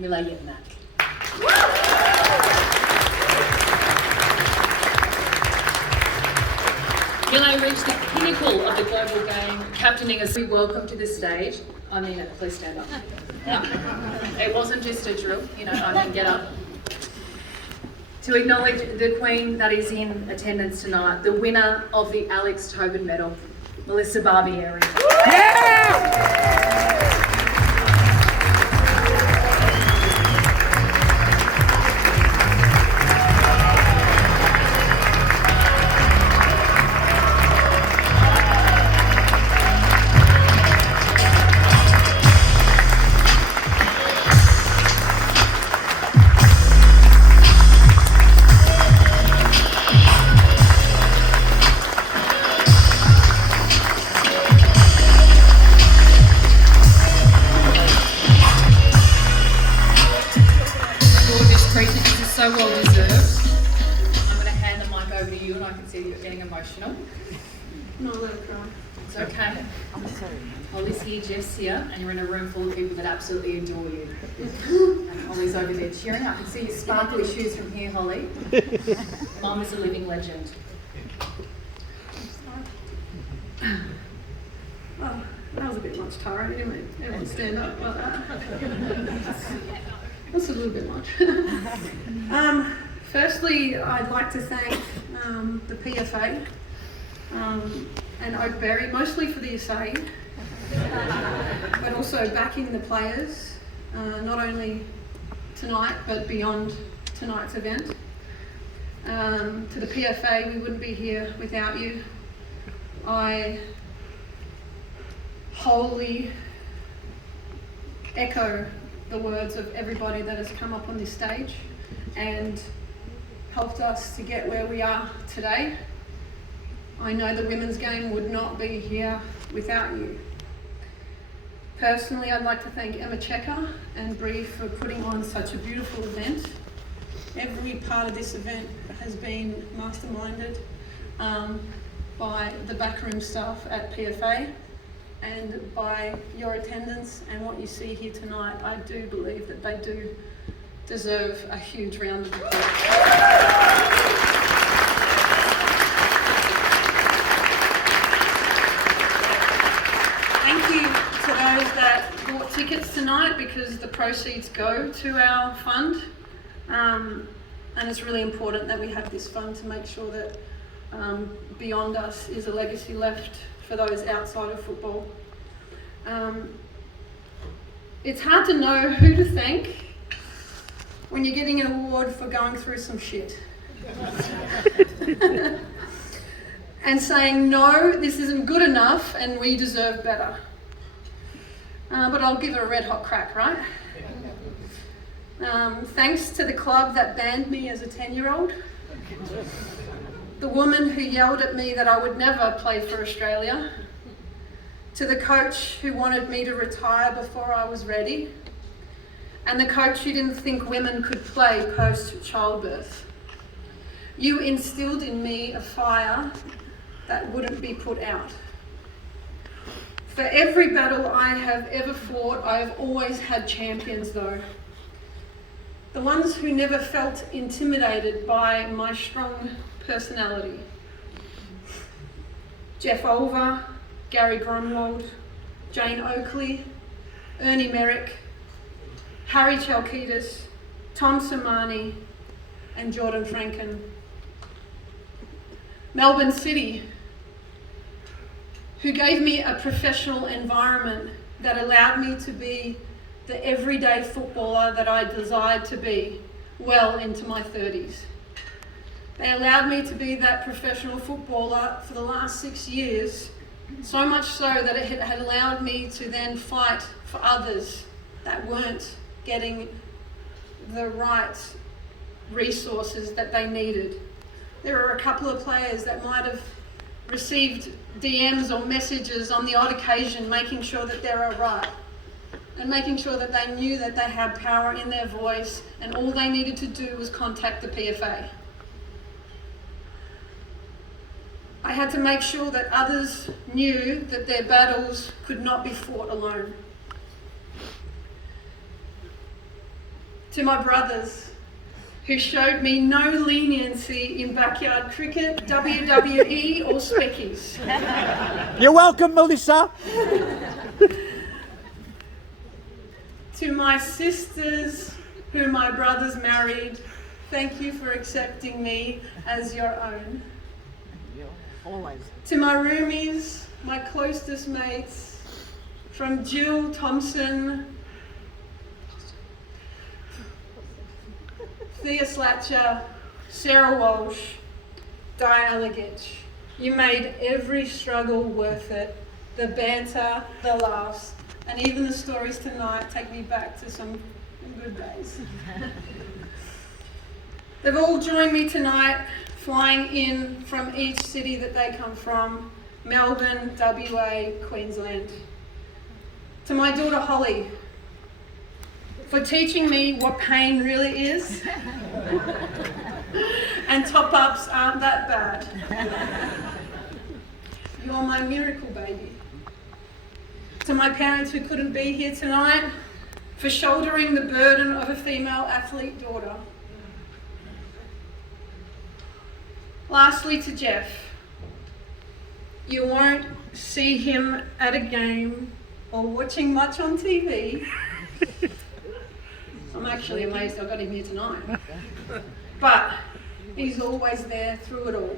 Mila Yetnak. Mila reached the pinnacle of the global game, captaining us. Welcome to the stage. I mean it, please stand up. It wasn't just a drill, I mean get up. To acknowledge the Queen that is in attendance tonight, the winner of the Alex Tobin Medal, Melissa Barbieri. So well deserved. I'm going to hand the mic over to you, and I can see that you're getting emotional. No, let it cry. It's okay. Holly's here, Jeff's here, and you're in a room full of people that absolutely adore you. And Holly's over there cheering. I can see your sparkly shoes from here, Holly. Mum is a living legend. Oh, that was a bit much, Tara. Anyway, everyone stand up like that. That's a little bit much. Firstly, I'd like to thank the PFA and Oak Berry, mostly for the essay, but also backing the players, not only tonight but beyond tonight's event. To the PFA, we wouldn't be here without you. I wholly echo the words of everybody that has come up on this stage and helped us to get where we are today. I know the women's game would not be here without you. Personally, I'd like to thank Emma Checker and Bree for putting on such a beautiful event. Every part of this event has been masterminded by the backroom staff at PFA. And by your attendance and what you see here tonight, I do believe that they do deserve a huge round of applause. Thank you to those that bought tickets tonight, because the proceeds go to our fund. And it's really important that we have this fund to make sure that beyond us is a legacy left for those outside of football. It's hard to know who to thank when you're getting an award for going through some shit. And saying, no, this isn't good enough and we deserve better. But I'll give it a red hot crack, right? Thanks to the club that banned me as a 10-year-old. The woman who yelled at me that I would never play for Australia, to the coach who wanted me to retire before I was ready, and the coach who didn't think women could play post-childbirth. You instilled in me a fire that wouldn't be put out. For every battle I have ever fought, I have always had champions though. The ones who never felt intimidated by my strong personality. Jeff Olver, Gary Grunwald, Jane Oakley, Ernie Merrick, Harry Chalkitis, Tom Samani, and Jordan Franken. Melbourne City, who gave me a professional environment that allowed me to be the everyday footballer that I desired to be well into my 30s. They allowed me to be that professional footballer for the last 6 years, so much so that it had allowed me to then fight for others that weren't getting the right resources that they needed. There are a couple of players that might have received DMs or messages on the odd occasion, making sure that they're all right and making sure that they knew that they had power in their voice and all they needed to do was contact the PFA. I had to make sure that others knew that their battles could not be fought alone. To my brothers, who showed me no leniency in backyard cricket, WWE or speckies. You're welcome, Melissa. To my sisters who my brothers married, thank you for accepting me as your own. Always. To my roomies, my closest mates, from Jill Thompson, Thea Slatcher, Sarah Walsh, Diana Legitch. You made every struggle worth it. The banter, the laughs, and even the stories tonight take me back to some good days. They've all joined me tonight, flying in from each city that they come from, Melbourne, WA, Queensland. To my daughter Holly, for teaching me what pain really is, and top-ups aren't that bad. You're my miracle baby. To my parents who couldn't be here tonight, for shouldering the burden of a female athlete daughter. Lastly, to Jeff, you won't see him at a game or watching much on TV. I'm actually amazed I got him here tonight. But he's always there through it all.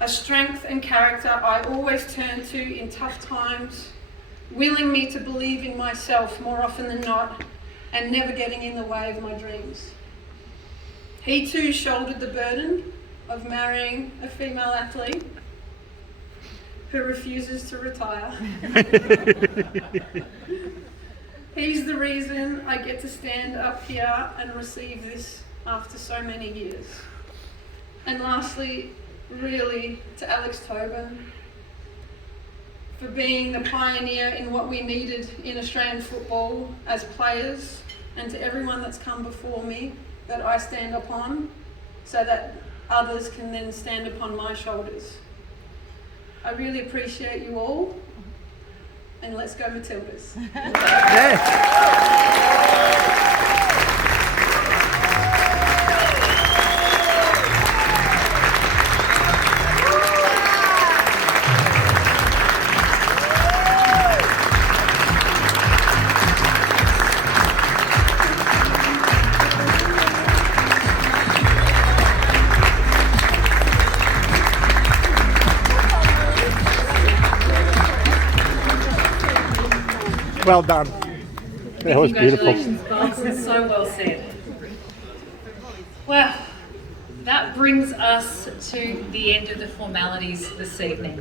A strength and character I always turn to in tough times, willing me to believe in myself more often than not, and never getting in the way of my dreams. He too shouldered the burden of marrying a female athlete who refuses to retire. He's the reason I get to stand up here and receive this after so many years. And lastly, really, to Alex Tobin, for being the pioneer in what we needed in Australian football as players, and to everyone that's come before me that I stand upon, so that others can then stand upon my shoulders. I really appreciate you all, and let's go Matildas. Well done. That was beautiful. Congratulations, Box. It's so well said. Well, that brings us to the end of the formalities this evening.